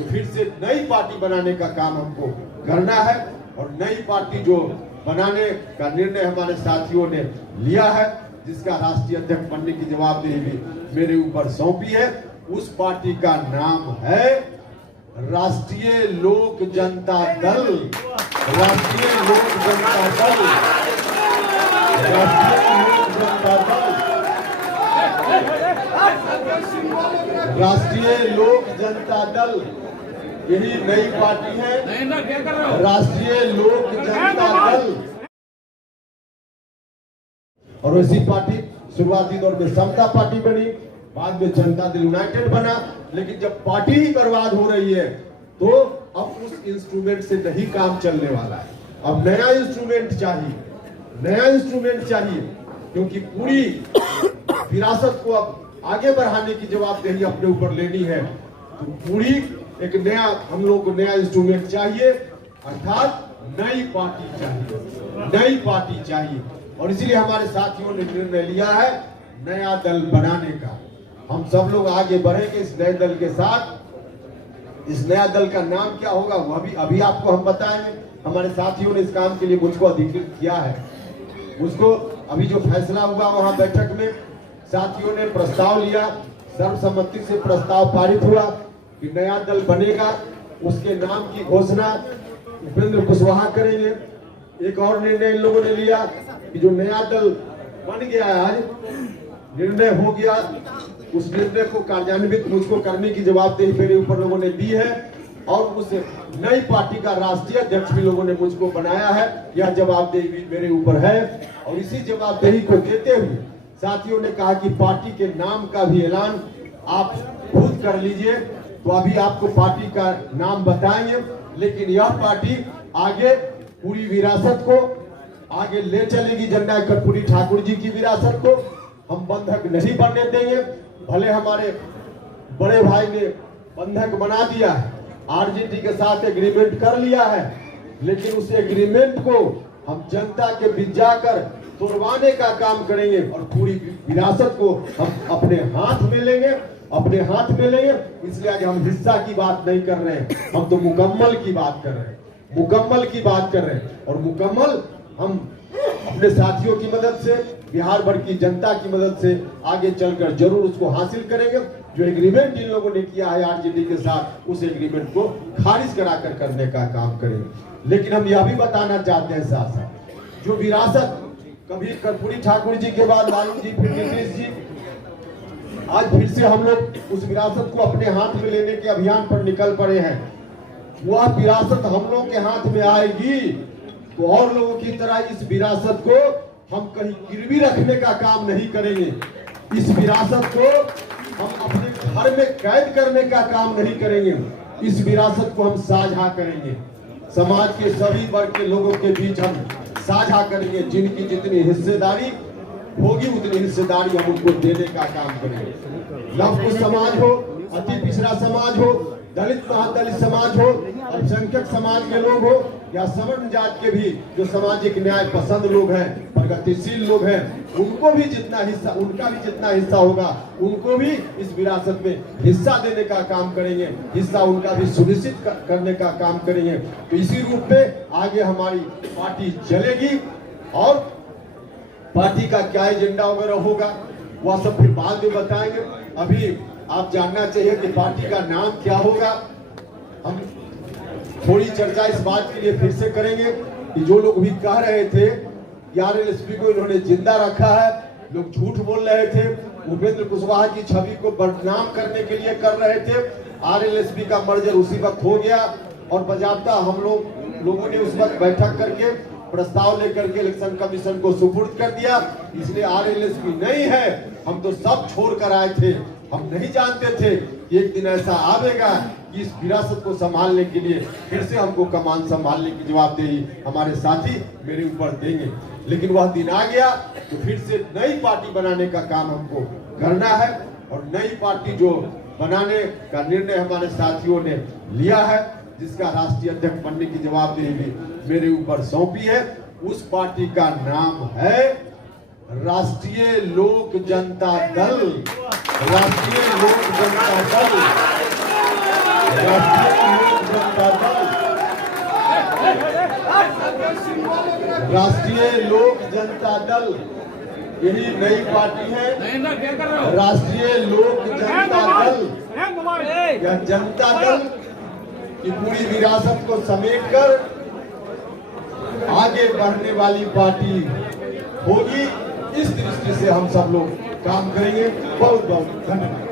तो फिर से नई पार्टी बनाने का काम हमको करना है। और नई पार्टी जो बनाने का निर्णय हमारे साथियों ने लिया है, जिसका राष्ट्रीय अध्यक्ष बनने की जवाबदेही भी मेरे ऊपर सौंपी है, उस पार्टी का नाम है राष्ट्रीय लोक जनता दल। राष्ट्रीय लोक जनता दल। राष्ट्रीय लोक जनता दल। राष्ट्रीय लोक जनता दल यही नई पार्टी है, राष्ट्रीय लोक जनता दल। और ऐसी पार्टी शुरुआती दौर में समता पार्टी बनी, बाद में जनता दल यूनाइटेड बना। लेकिन जब पार्टी ही बर्बाद हो रही है तो अब उस इंस्ट्रूमेंट से नहीं काम चलने वाला है। अब नया इंस्ट्रूमेंट चाहिए, नया इंस्ट्रूमेंट चाहिए, क्योंकि पूरी विरासत को अब आगे बढ़ाने की जवाबदेही अपने ऊपर लेनी है। तो पूरी एक नया हम लोग को नया इंस्ट्रूमेंट चाहिए, अर्थात नई पार्टी चाहिए, नई पार्टी चाहिए। और इसीलिए हमारे साथियों ने निर्णय लिया है नया दल बनाने का। हम सब लोग आगे बढ़ेंगे इस नए दल के साथ। इस नया दल का नाम क्या होगा वह भी अभी आपको हम बताएंगे। हमारे साथियों ने इस काम के लिए मुझको अधिकृत किया है। उसको अभी जो फैसला हुआ वहां बैठक में साथियों ने प्रस्ताव लिया, सर्वसम्मति से प्रस्ताव पारित हुआ कि नया दल बनेगा। उसके नाम की घोषणा उपेंद्र कुशवाहा करेंगे। एक और निर्णय इन लोगों ने लिया कि जो नया दल बन गया है, आज निर्णय हो गया, उस निर्णय को कार्यान्वित मुझको करने की जवाबदेही मेरे ऊपर लोगों ने दी है। और उस नई पार्टी का राष्ट्रीय अध्यक्ष भी लोगों ने मुझको बनाया है। यह जवाबदेही भी मेरे ऊपर है। और इसी जवाबदेही को देते हुए साथियों ने कहा कि पार्टी के नाम का भी ऐलान आप खुद कर लीजिए। तो अभी आपको पार्टी का नाम बताएंगे, लेकिन यह पार्टी आगे पूरी विरासत को आगे ले चलेगी। जननायक कर्पूरी ठाकुर जी की विरासत को हम बंधक नहीं बनने देंगे। भले हमारे बड़े भाई ने बंधक बना दिया है, आरजेडी के साथ एग्रीमेंट कर लिया है, लेकिन उस एग्रीमेंट को हम जनता के बीच जाकर तोड़वाने का काम करेंगे और पूरी विरासत को हम अपने हाथ में लेंगे, अपने हाथ में लेंगे। इसलिए आज हम हिस्सा की बात नहीं कर रहे हैं, हम तो मुकम्मल की बात कर रहे हैं, मुकम्मल की बात कर रहे हैं। और मुकम्मल हम अपने साथियों की मदद से, बिहार भर की जनता की मदद से आगे चलकर जरूर उसको हासिल करेंगे। जो एग्रीमेंट इन लोगों ने किया है आरजेडी के साथ, उस एग्रीमेंट को खारिज कराकर करने का काम करेंगे। लेकिन हम यह भी बताना चाहते हैं साथ साथ, जो विरासत कभी कर्पूरी ठाकुर जी के बाद लालू जी, फिर नीतीश जी, आज फिर से हम लोग उस विरासत को अपने हाथ में लेने के अभियान पर निकल पड़े हैं। वह विरासत हम लोग के हाथ में आएगी तो और लोगों की तरह इस विरासत को हम कहीं गिरवी रखने का काम नहीं करेंगे। इस विरासत को हम अपने घर में कैद करने का काम नहीं करेंगे। इस विरासत को हम साझा करेंगे, समाज के सभी वर्ग के लोगों के बीच हम साझा करेंगे। जिनकी जितनी हिस्सेदारी होगी उतनी हिस्सेदारी हम उनको देने का काम करेंगे। लघु समाज हो, अति पिछड़ा समाज हो, दलित महादलित समाज हो, अल्पसंख्यक समाज के लोग हो, या सवर्ण जात के भी जो सामाजिक न्याय पसंद लोग हैं, प्रगतिशील लोग हैं, उनको भी जितना हिस्सा, उनका भी जितना हिस्सा होगा, उनको भी इस विरासत में हिस्सा देने का काम करेंगे, हिस्सा उनका भी सुनिश्चित करने का काम करेंगे। तो इसी रूप में आगे हमारी पार्टी चलेगी। और पार्टी का क्या एजेंडा वगैरह होगा वह सब फिर बाद में बताएंगे। अभी आप जानना चाहिए कि पार्टी का नाम क्या होगा। हम थोड़ी चर्चा इस बात के लिए फिर से करेंगे कि जो लोग भी कह रहे थे कि आरएलएसपी को इन्होंने जिंदा रखा है, लोग झूठ बोल रहे थे, उपेंद्र कुशवाहा की छवि को बदनाम करने के लिए कर रहे थे। आरएलएसपी का मर्जर उसी वक्त हो गया और बजाबता हम लोगों ने उस वक्त बैठक करके प्रस्ताव लेकर के इलेक्शन कमीशन को सुपुर्द कर दिया। इसलिए आरएलएसपी नहीं है, हम तो सब छोड़ कर आए थे। हम नहीं जानते थे कि एक दिन ऐसा आवेगा कि इस विरासत को संभालने के लिए फिर से हमको कमान संभालने की जवाबदेही हमारे साथी मेरे ऊपर देंगे। लेकिन वह दिन आ गया तो फिर से नई पार्टी बनाने का काम हमको करना है। और नई पार्टी जो बनाने का निर्णय हमारे साथियों ने लिया है, जिसका राष्ट्रीय अध्यक्ष बनने की जवाबदेही भी मेरे ऊपर सौंपी है, उस पार्टी का नाम है राष्ट्रीय लोक जनता दल। राष्ट्रीय लोक जनता दल। राष्ट्रीय राष्ट्रीय लोक जनता दल यही नई पार्टी है। राष्ट्रीय लोक जनता दल यह जनता दल की पूरी विरासत को समेटकर आगे बढ़ने वाली पार्टी होगी। इस दृष्टि से हम सब लोग काम करेंगे। बहुत बहुत धन्यवाद।